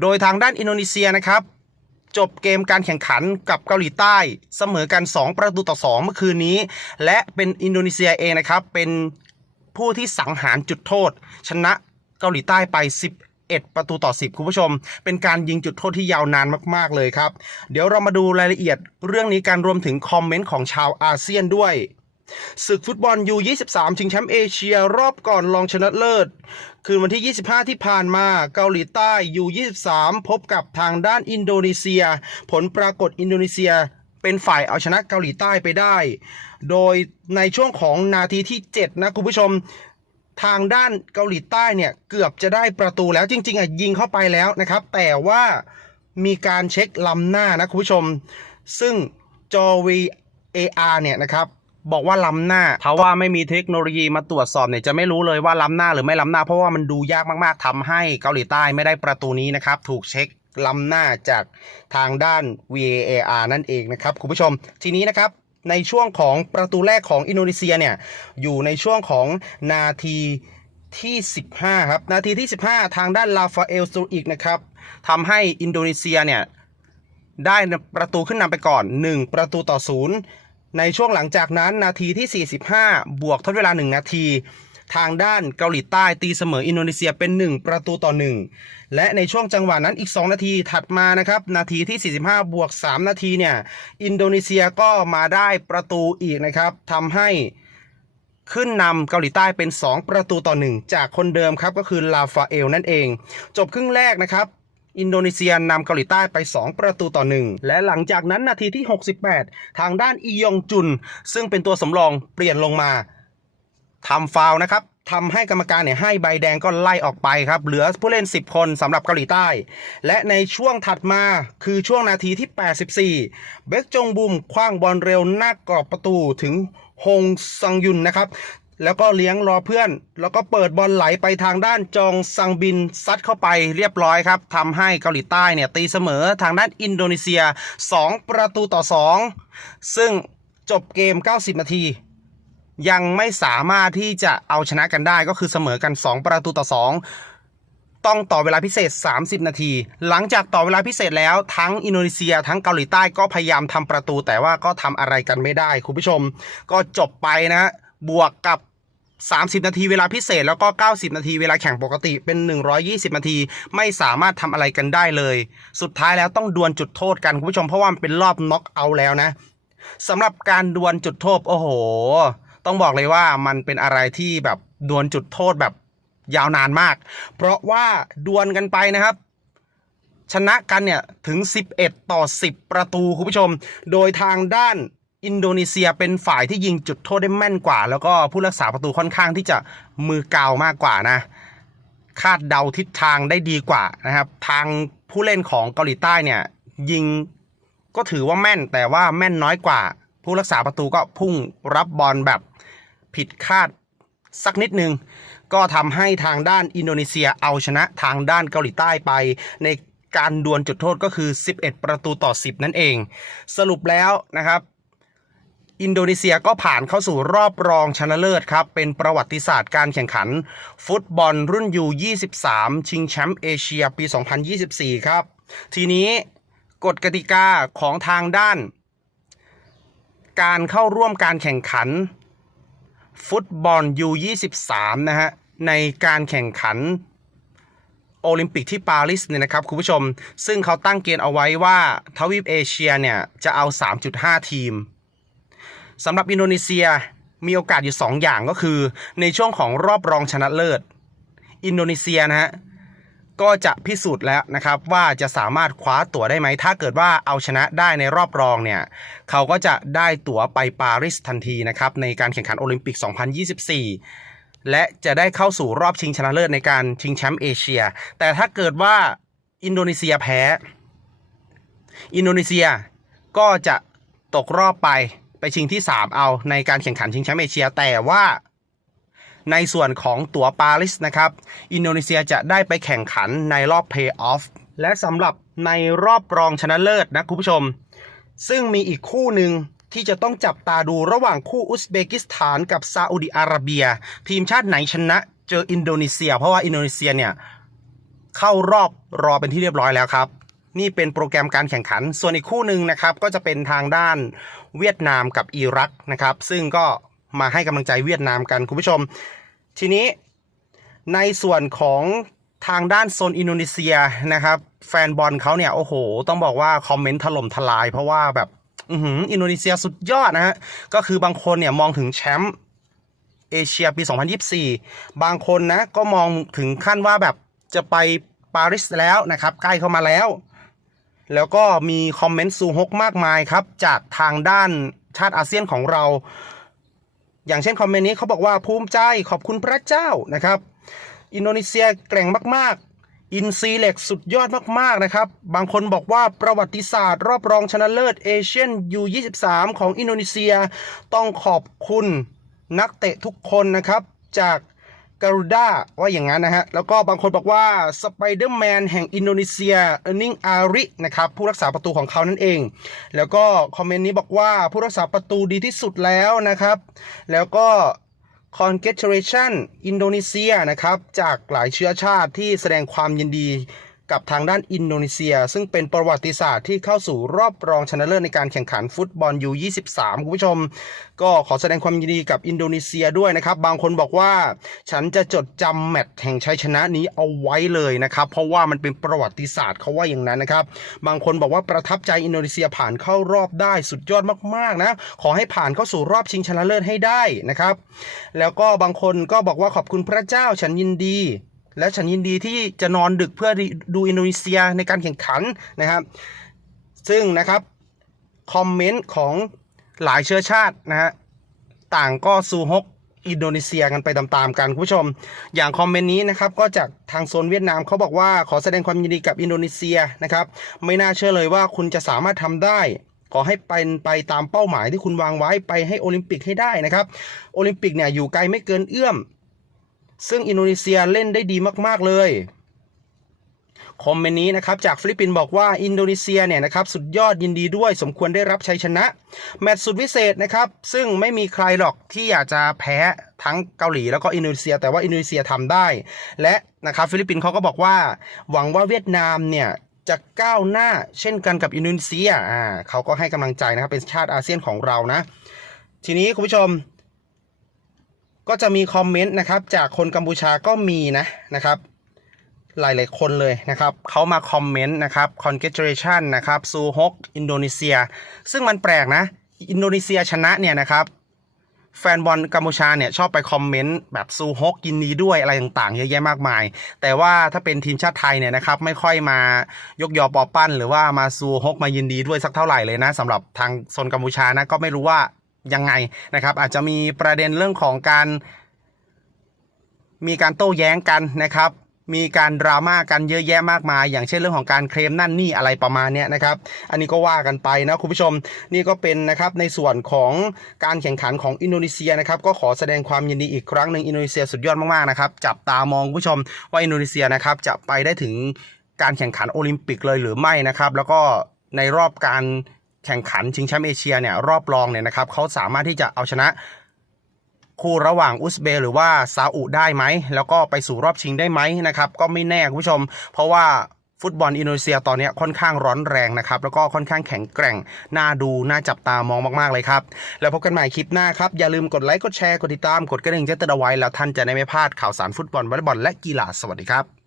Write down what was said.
โดยทางด้านอินโดนีเซียนะครับ จบเกมการแข่งขันกับเกาหลีใต้เสมอกัน 2 ประตูต่อ 2 เมื่อคืนนี้ และเป็นอินโดนีเซียเองนะครับ เป็นผู้ที่สังหารจุดโทษ ชนะเกาหลีใต้ไป11ประตูต่อ 10 คุณผู้ชม เป็นการยิงจุดโทษที่ยาวนานมาก ๆ เลยครับ เดี๋ยวเรามาดูรายละเอียดเรื่องนี้การรวมถึงคอมเมนต์ของชาวอาเซียนด้วย ศึกฟุตบอล U23 ชิงแชมป์เอเชียรอบก่อนรองชนะเลิศ คืนวันที่ 25 ที่ผ่านมาเกาหลีใต้ U23 พบกับทางด้านอินโดนีเซีย ผลปรากฏอินโดนีเซียเป็นฝ่ายเอาชนะเกาหลีใต้ไปได้ โดยในช่วงของนาทีที่ 7 นะคุณผู้ชมทางด้านเกาหลีใต้เนี่ยเกือบจะได้ประตูแล้วจริง ๆอะยิงเข้าไปแล้วนะครับ แต่ว่ามีการเช็คลำหน้านะคุณผู้ชม ซึ่งจอ VAR เนี่ยนะครับ บอกว่าล้ำหน้า ถ้าว่าไม่มีเทคโนโลยีมาตรวจสอบเนี่ยจะไม่รู้เลยว่าล้ำหน้าหรือไม่ล้ำหน้า เพราะว่ามันดูยากมากๆทำให้เกาหลีใต้ไม่ได้ประตูนี้นะครับ ถูกเช็คล้ำหน้าจากทางด้าน VAR นั่นเองนะครับคุณผู้ชม ทีนี้นะครับในช่วงของประตูแรกของอินโดนีเซียเนี่ยอยู่ในช่วงของนาทีที่ 15 ครับ นาทีที่ 15 ทางด้านลาฟาเอลซูอิกนะครับทำให้อินโดนีเซียเนี่ยได้ประตูขึ้นนำไปก่อน 1 ประตูต่อ 0 ในช่วงหลังจากนั้นนาทีที่ 45 บวกทดเวลา 1 นาที ทางด้านเกาหลีใต้ตีเสมออินโดนีเซียเป็น 1 ประตูต่อ 1 และในช่วงจังหวะนั้นอีก 2 นาทีถัดมานะครับ นาทีที่ 45 บวก 3 นาทีเนี่ยอินโดนีเซียก็มาได้ประตูอีกนะครับทำให้ขึ้นนำเกาหลีใต้เป็น 2 ประตูต่อ 1 จากคนเดิมครับก็คือลาฟาเอลนั่นเอง จบครึ่งแรกนะครับ อินโดนีเซียนำเกาหลีใต้ไป 2 ประตูต่อ 1 และหลังจากนั้นนาทีที่ 68 ทางด้านอียองจุน ซึ่งเป็นตัวสำรองเปลี่ยนลงมาทำฟาวนะครับทำให้กรรมการเนี่ยให้ใบแดงก็ไล่ออกไปครับ เหลือผู้เล่น 10 คนสำหรับเกาหลีใต้ และในช่วงถัดมาคือช่วงนาทีที่ 84 เบคจงบุมคว้างบอลเร็วหน้ากรอบประตูถึงฮงซังยุนนะครับ แล้วก็เลี้ยงรอเพื่อน แล้วก็เปิดบอลไหลไปทางด้านจองซังบินซัดเข้าไปเรียบร้อยครับทำให้เกาหลีใต้เนี่ยตีเสมอทางด้านอินโดนีเซีย 2 ประตูต่อ 2 ซึ่งจบเกม 90 นาที ยังไม่สามารถที่จะเอาชนะกันได้ก็คือเสมอกัน 2 ประตูต่อ 2ต้องต่อเวลาพิเศษ 30 นาที หลังจากต่อเวลาพิเศษแล้วทั้งอินโดนีเซีย ทั้งเกาหลีใต้ก็พยายามทำประตู แต่ว่าก็ทำอะไรกันไม่ได้ คุณผู้ชม ก็จบไปนะฮะ บวกกับ 30 นาทีเวลาพิเศษ แล้วก็ 90 นาทีเวลาแข่งปกติเป็น 120 นาที ไม่สามารถทำอะไรกันได้เลย สุดท้ายแล้วต้องดวลจุดโทษกันคุณผู้ชมเพราะว่ามันเป็นรอบน็อกเอาแล้วนะสำหรับการดวลจุดโทษโอ้โห ต้องบอกเลยว่ามันเป็นอะไรที่แบบดวลจุดโทษแบบยาวนานมาก เพราะว่าดวลกันไปนะครับ ชนะกันเนี่ยถึง 11 ต่อ 10 ประตูคุณผู้ชม โดยทางด้าน อินโดนีเซียเป็นฝ่ายที่ยิงจุดโทษได้แม่นกว่า แล้วก็ผู้รักษาประตูค่อนข้างที่จะมือกาวมากกว่านะ คาดเดาทิศทางได้ดีกว่านะครับ ทางผู้เล่นของเกาหลีใต้เนี่ย ยิงก็ถือว่าแม่นแต่ว่าแม่นน้อยกว่า ผู้รักษาประตูก็พุ่งรับบอลแบบผิดคาดสักนิดนึง ก็ทำให้ทางด้านอินโดนีเซียเอาชนะทางด้านเกาหลีใต้ไป ในการดวลจุดโทษก็คือ 11 ประตูต่อ 10 นั่นเอง สรุปแล้วนะครับ อินโดนีเซียก็ผ่านเข้าสู่รอบรองชนะเลิศครับ เป็นประวัติศาสตร์การแข่งขัน ฟุตบอลรุ่นยู23 ชิงแชมป์เอเชียปี 2024 ครับ ทีนี้กฎกติกาของทางด้าน การเข้าร่วมการแข่งขัน ฟุตบอล U23 นะฮะ ในการแข่งขันโอลิมปิกที่ปารีสเนี่ยนะครับคุณผู้ชม ซึ่งเขาตั้งเกณฑ์เอาไว้ว่าทวีปเอเชียเนี่ยจะเอา 3.5 ทีม สำหรับอินโดนีเซียมีโอกาสอยู่ 2 อย่างก็คือ ในช่วงของรอบรองชนะเลิศ อินโดนีเซียนะฮะก็จะพิสูจน์แล้วนะครับว่าจะสามารถคว้าตั๋วได้ไหม ถ้าเกิดว่าเอาชนะได้ในรอบรองเนี่ย เขาก็จะได้ตั๋วไปปารีสทันทีนะครับในการแข่งขันโอลิมปิก 2024 และจะได้เข้าสู่รอบชิงชนะเลิศในการชิงแชมป์เอเชีย แต่ถ้าเกิดว่าอินโดนีเซียแพ้ อินโดนีเซียก็จะตกรอบไป ไปชิงที่ 3 เอาในการแข่งขันชิงแชมป์เอเชีย แต่ว่าในส่วนของตั๋วปารีสนะครับ อินโดนีเซียจะได้ไปแข่งขันในรอบเพย์ออฟและสำหรับในรอบรองชนะเลิศนะคุณผู้ชม ซึ่งมีอีกคู่หนึ่งที่จะต้องจับตาดูระหว่างคู่อุซเบกิสถานกับซาอุดิอาระเบีย ทีมชาติไหนชนะเจออินโดนีเซีย เพราะว่าอินโดนีเซียเนี่ยเข้ารอบรอเป็นที่เรียบร้อยแล้วครับ นี่เป็นโปรแกรมการแข่งขัน ส่วนอีกคู่หนึ่งนะครับก็จะเป็นทางด้านเวียดนามกับอิรักนะครับ ซึ่งก็มาให้กำลังใจเวียดนามกันคุณผู้ชม ทีนี้ในส่วนของทางด้านโซนอินโดนีเซียนะครับ แฟนบอลเขาเนี่ยโอ้โห ต้องบอกว่าคอมเมนต์ถล่มทลาย เพราะว่าแบบอื้อหืออินโดนีเซียสุดยอดนะฮะก็คือบางคนเนี่ยมองถึงแชมป์เอเชียปี 2024 บางคนนะก็มองถึงขั้นว่าแบบจะไปปารีสแล้วนะครับ ใกล้เข้ามาแล้ว แล้วก็มีคอมเมนต์ซูฮกมากมายครับ จากทางด้านชาติอาเซียนของเรา อย่างเช่นคอมเมนต์นี้เขาบอกว่าภูมิใจขอบคุณพระเจ้านะครับ อินโดนีเซียแกร่งมากๆ อินซีเล็กสุดยอดมากๆนะครับ บางคนบอกว่าประวัติศาสตร์ รอบรองชนะเลิศเอเชียนยู23ของอินโดนีเซีย ต้องขอบคุณนักเตะทุกคนนะครับ จาก การูด้าว่าอย่างนั้นนะฮะ แล้วก็บางคนบอกว่าสไปเดอร์แมนแห่งอินโดนีเซียเออร์นิงอารินะครับ ผู้รักษาประตูของเขานั่นเอง แล้วก็คอมเมนต์นี้บอกว่าผู้รักษาประตูดีที่สุดแล้วนะครับ แล้วก็ Congratulation อินโดนีเซียนะครับ จากหลายเชื้อชาติที่แสดงความยินดี กับทางด้านอินโดนีเซีย ซึ่งเป็นประวัติศาสตร์ที่เข้าสู่รอบรองชนะเลิศในการแข่งขันฟุตบอลยู23คุณผู้ชม ก็ขอแสดงความยินดีกับอินโดนีเซียด้วยนะครับ บางคนบอกว่า ฉันจะจดจำแมตช์แห่งชัยชนะนี้เอาไว้เลยนะครับ เพราะว่ามันเป็นประวัติศาสตร์เขาว่าอย่างนั้นนะครับ บางคนบอกว่าประทับใจอินโดนีเซียผ่านเข้ารอบได้สุดยอดมากๆนะ ขอให้ผ่านเข้าสู่รอบชิงชนะเลิศให้ได้นะครับ แล้วก็บางคนก็บอกว่าขอบคุณพระเจ้าฉันยินดี และฉันยินดีที่จะนอนดึกเพื่อดูอินโดนีเซียในการแข่งขันนะครับ ซึ่งนะครับคอมเมนต์ของหลายเชื้อชาตินะฮะต่างก็ซูฮกอินโดนีเซียกันไปตามๆกันคุณผู้ชม อย่างคอมเมนต์นี้นะครับก็จากทางโซนเวียดนามเขาบอกว่าขอแสดงความยินดีกับอินโดนีเซียนะครับไม่น่าเชื่อเลยว่าคุณจะสามารถทำได้ ขอให้เป็นไปตามเป้าหมายที่คุณวางไว้ไปให้โอลิมปิกให้ได้นะครับโอลิมปิกเนี่ยอยู่ไกลไม่เกินเอื้อม ซึ่งอินโดนีเซียเล่นได้ดีมาก ๆ เลยคอมเมนต์นี้นะครับจากฟิลิปปินส์บอกว่าอินโดนีเซียเนี่ยนะครับสุดยอดยินดีด้วยสมควรได้รับชัยชนะ แมตช์สุดวิเศษนะครับ ซึ่งไม่มีใครหรอกที่อยากจะแพ้ทั้งเกาหลีแล้วก็อินโดนีเซีย แต่ว่าอินโดนีเซียทำได้ และนะครับฟิลิปปินส์เขาก็บอกว่า หวังว่าเวียดนามเนี่ยจะก้าวหน้าเช่นกันกับอินโดนีเซียอ่าเขาก็ให้กำลังใจนะครับเป็นชาติอาเซียนของเรานะ ทีนี้คุณผู้ชม ก็จะมีคอมเมนต์นะครับจากคนกัมพูชาก็มีนะนะครับ หลายๆคนเลยนะครับเขามาคอมเมนต์นะครับ congratulation นะครับซูฮกอินโดนีเซีย ซึ่งมันแปลกนะ อินโดนีเซียชนะเนี่ยนะครับแฟนบอลกัมพูชาเนี่ยชอบไปคอมเมนต์แบบซูฮกยินดีด้วยอะไรต่างๆ เยอะแยะมากมาย แต่ว่าถ้าเป็นทีมชาติไทยเนี่ยนะครับไม่ค่อยมายกยอปอปั้น หรือว่ามาซูฮกมายินดีด้วยสักเท่าไหร่เลยนะสำหรับทางโซนกัมพูชานะก็ไม่รู้ว่า ยังไงนะครับ อาจจะมีประเด็นเรื่องของการมีการโต้แย้งกันนะครับ มีการดราม่ากันเยอะแยะมากมาย อย่างเช่นเรื่องของการเคลมนั่นนี่อะไรประมาณนี้นะครับ อันนี้ก็ว่ากันไปนะคุณผู้ชม นี่ก็เป็นนะครับในส่วนของการแข่งขันของอินโดนีเซียนะครับ ก็ขอแสดงความยินดีอีกครั้งหนึ่งอินโดนีเซียสุดยอดมากๆนะครับ จับตามองคุณผู้ชมว่าอินโดนีเซียนะครับจะไปได้ถึงการแข่งขันโอลิมปิกเลยหรือไม่นะครับ แล้วก็ในรอบการ แข่งขันชิงแชมป์เอเชียเนี่ยรอบรองเนี่ยนะครับเขาสามารถที่จะเอาชนะคู่ระหว่างอุซเบย์หรือว่าซาอุได้ไหม แล้วก็ไปสู่รอบชิงได้ไหมนะครับ ก็ไม่แน่คุณผู้ชม เพราะว่าฟุตบอลอินโดนีเซียตอนนี้ค่อนข้างร้อนแรงนะครับ แล้วก็ค่อนข้างแข็งแกร่ง น่าดู น่าจับตามองมาก ๆ เลยครับ แล้วพบกันใหม่คลิปหน้าครับ อย่าลืมกดไลค์ กดแชร์ กดติดตาม กดกระดิ่งแจ้งเตือนเอาไว้ แล้วท่านจะได้ไม่พลาดข่าวสารฟุตบอลวอลเลย์บอลและกีฬา สวัสดีครับ